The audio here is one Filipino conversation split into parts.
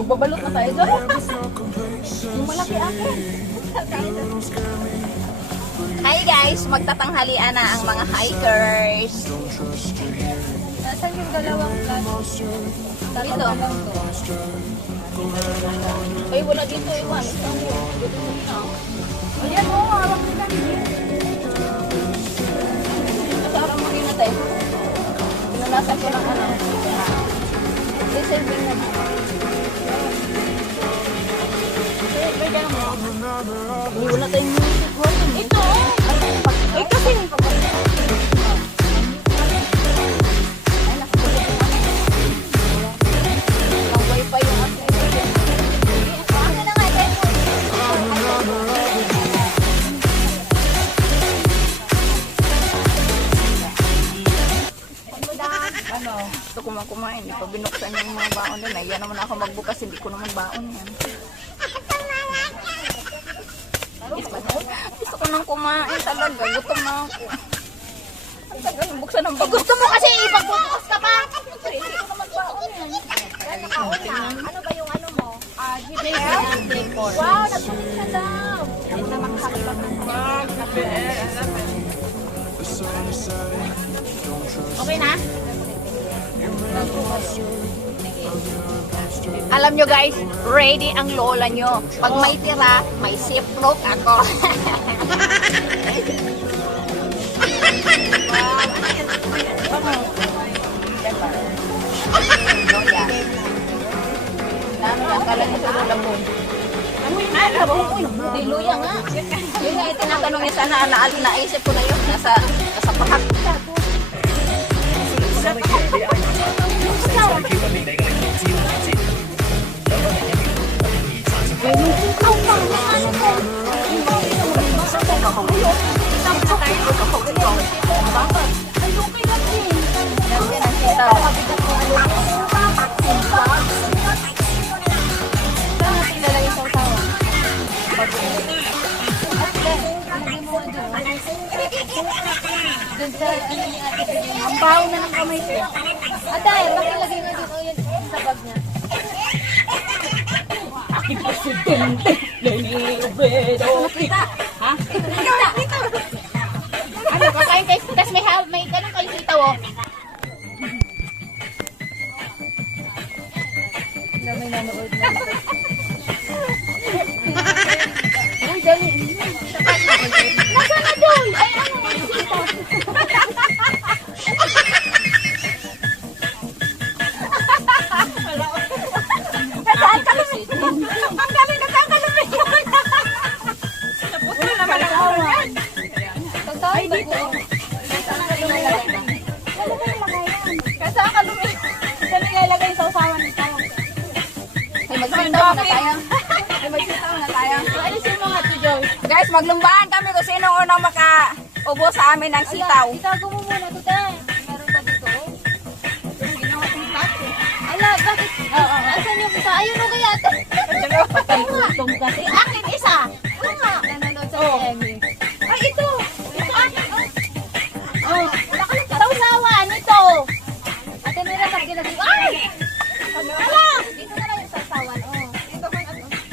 Magbabalot na tayo doon. Yung malaki akin. Hi guys, magtatanghalian na ang mga hikers. Nasaan yung dalawang plastic? Dito. Ay, wala dito iwan. Ayan mo, harap nila niya. Nasarap mo rin natin. Pinanasan ko ng ano. Reserving na. Hindi wala tayong music ko. Ito! Ay, kasi ang wifi yung aking gusto ko kumain. Pag binuksan yung mga baon nila, yan naman ako magbukas, hindi ko naman baon yan. Gusto ko nang kumain talaga. Gutom na ako. Ang tagal, buksan ang bago. Gusto mo kasi ipagbubukas ka pa? Hindi ko naman baon yan. Ano ba yung ano mo? Wow, nagsulit ka daw. Hindi na makakapag Okay na? Alam nyo guys, ready ang lola nyo. Pag may tira, may ziplock ako. Akala niya sa lola mo. Ano yung ala ba? Di luya nga. Yun nga, tinatanong niya sana, naisip ko na yun. Nasa pahat. Ang baho na ng kamay ko. Ate, makilagay nga dito yun sa bag niya. Aking presidente, Lenny Robredo. Ha? Kita! Ano, kakain kayo? Tapos may ganun kayo kita, oh. Na may nanood na. Uy, dali. Nasaan na doon? Ay, ano? Nasaan ka lumit? Ang galing nakakalumit yun. Tapos na naman ang oras. Ay, dito. Nasaan ka lumit? Nasaan ka lumit? Saan nilalagay sa usawan nito? Ay, magsitaw na tayo. Ay, magsitaw na tayo. Alisin mo nga to, Joy. Guys, maglumbahan kami kung sino unang maka-ubo sa amin ng sitaw. Itago mo muna to, te. Meron pa dito. Ala, bakit? Asan yung isa? Ayun o kaya, te. Patay kutong kasi. Akin isa. Oo nga. Nanonood sa Emmy. Ay, ito. Ito akin. Oh, wala ka lang sausawan. Ito. Ate Mira, pag ginagay. Ay! Ala! Dito na lang yung sausawan. Oh.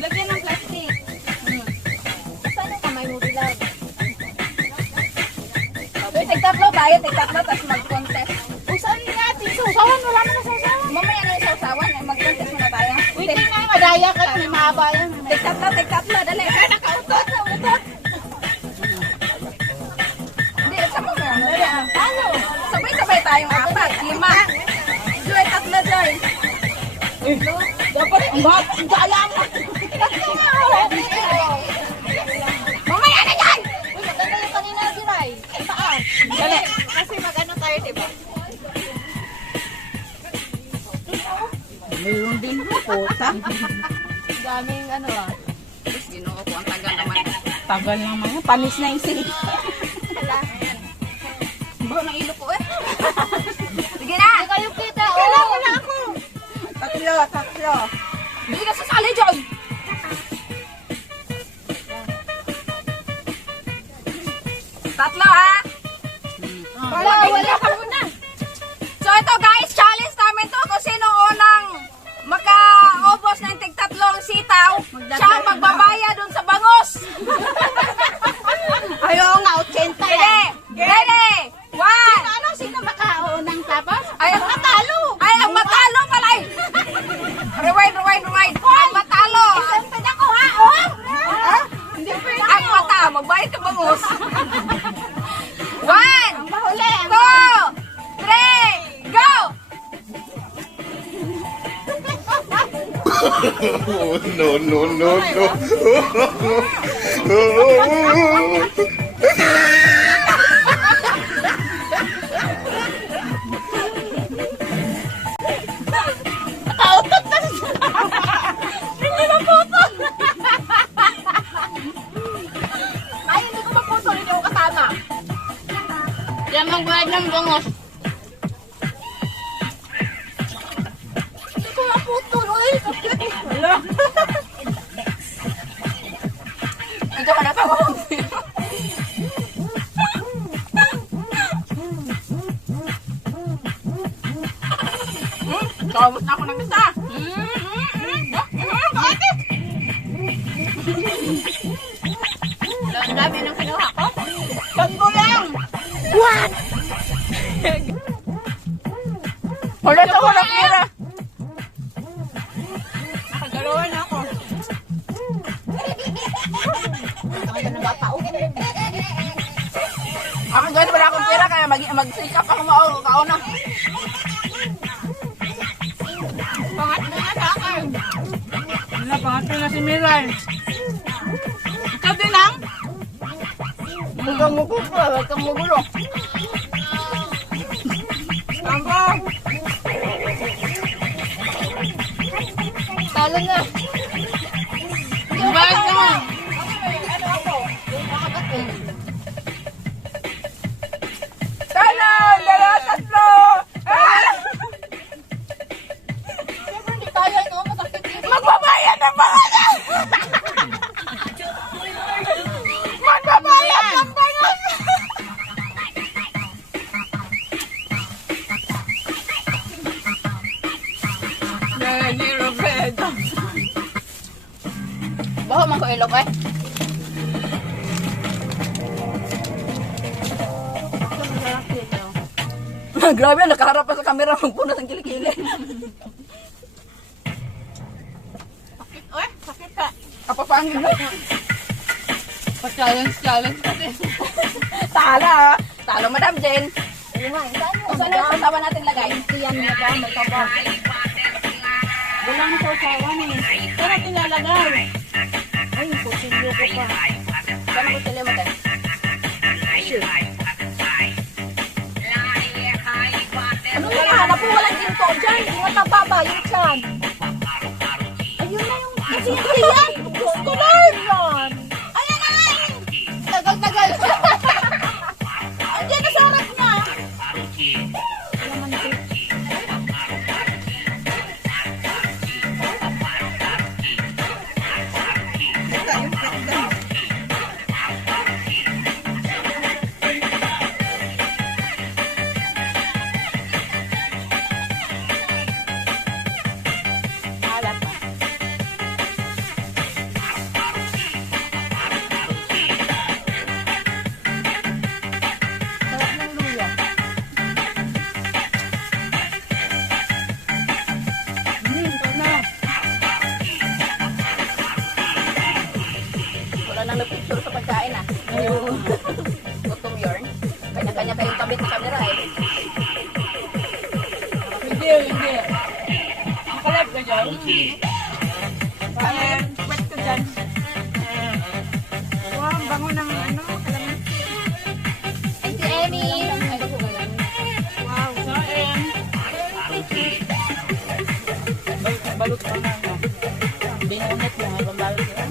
Lagyan ng plastic. Saan ang kamay mo, Bilal? Uy, tigtatlo tayo, tapos mag-contest. O, saan yung natin? Sausawan, wala mo na sausawan. Mamaya na yung sausawan, mag-contest muna tayo. Uy, di na, madaya ka. May mahaba yan. Tigtatlo, dali. Ay, nakautot. Hindi, sama mo yan. Dali, Ano? sabay-sabay tayong apat, 5. Joy, tatlo, Joy. Dapat ang bata, ang alam mo. Mamaya na yan! Uy, maganda yung kanina, Jiray. Saan? Dali. Kasi mag-ano tayo, diba? Mayroon din po, Daming ano ah. Tapos ginoo ko, ang tagal naman. Tagal naman. Panis na yung sili. Baho ng ilo ko eh. Sige na! Hindi kayo kita, oh. Wala ako. Tatlo. Hindi ka sasali, Joy. Tatlo, ha? Wala ka muna. So, ito guys, challenge namin to kung sino unang maka-ubos ng no, no, no, no. Nakautot na siya. Hindi na puto. Ay, hindi ko maputol. Hindi ko kasama. Yan magbayad ng bungos. Hindi ko maputol. Uy, Wala. Ito ka na pa. Kawat na ako ng isa. Ang dami nang kinuha ko. Sambo lang. Wala ito ko na pera. Nakagalawa na ako. Ay, na bata. Ako guys, wala akong pera kaya mag-sikap ako kauna. Pangatlo na sa akin. Wala, pangatlo na si Miray. Ikaw din lang? Huwag kang mukuha, huwag kang mugulo. Sambo. Talo na. Bayad ka mo. Ano ako? Yung makagat eh. Talon! Dalawa, tatlo! Siyempre, hindi kaya, no? Masakit yun. Magbabayad ng pangalan! Magbabayad ng pangalan! Ni Roberto. Baho man ko ilok eh. Grabe, nakaharap pa sa camera, magpunas ang kilikili. Uy, sakit ka. Kapapangin mo. Pa-challenge kasi. Tala! Talo, Madam Jen. Ayun nga, saan mo? Saan ang sasawa natin lagay? Yan na ba? May taba. Wala na sa usawan eh. Saan natin lalagay? Ay, kusilyo ko pa. Saan ako sila mo tayo? Ano na yan? Naku, walang ginto dyan. Ingat ang baba, yung tiyan. Ayun na yung... Kasi yan! Gusto na yan! Ayan na nga eh! Tagal-tagal. Andiyan na sa harap niya. Laman ito. Sarap ng luya. Ito na. Wala nang napicture sa pagkain ah. Gutom yarn. Kanya-kanya kayong tabit sa camera eh. Hindi, hindi. Nakalab ka dyan? Parang wet ko dyan. Wow, ang bango ng ano, kalaman. Ay, si Emmy. Wow, sain. Balot ka na. Binunit mo, habang balot ka.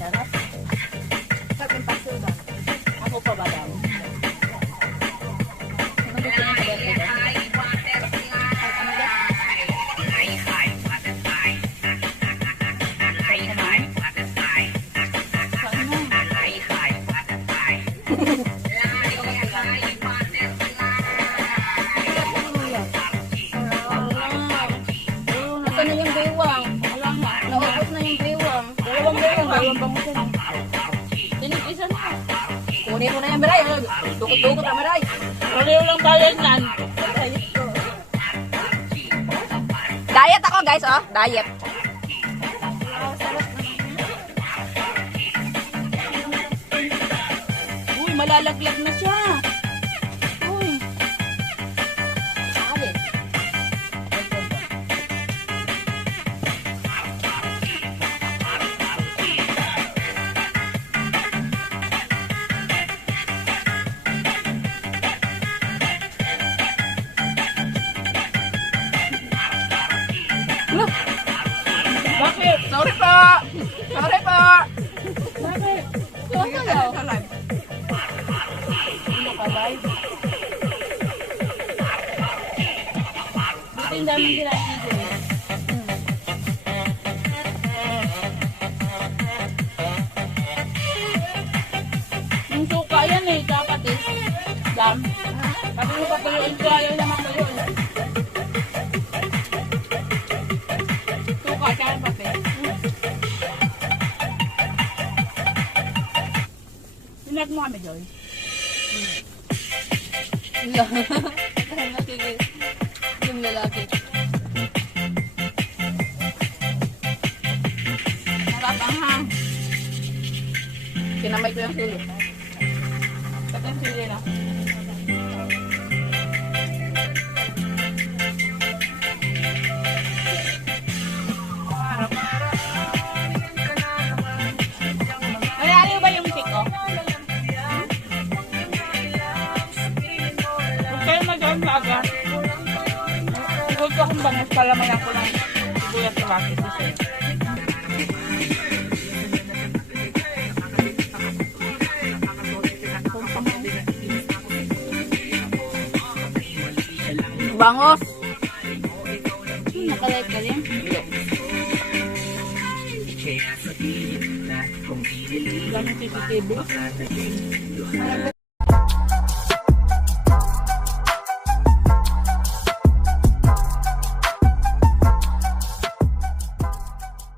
Sarap yung pastel ba? Ako pa ba daw? Nandito na sa birthday ba? Nasaan na yung baywang? Naubos na yung baywang. Dalawang bangutin. Dinig, isa na. Kunin mo na yung Miray. Dukot-dukot na Miray. Pareho lang bayad yan. Diet ako guys oh. Diet. Uy, malalaglag na siya. Uy. yung daming kinain dito. Yung suka yan eh, dapat eh. Dam. Pati yung patuyuin ko, ayaw naman patuyuin. Suka, kaya pati. Sinag mo kami, Joy. Nakikita yung lalaki. Sarap ang hang. Kinamay ko yung sulo. Pati ang sili na. Nangyari ba yung chick ko? Huwag kayo mag-on agad. Huwag ko akong bangas pala may ako ng sibuyas sa bakit. Bangos. Nakalive ka rin? Gamit CCTV.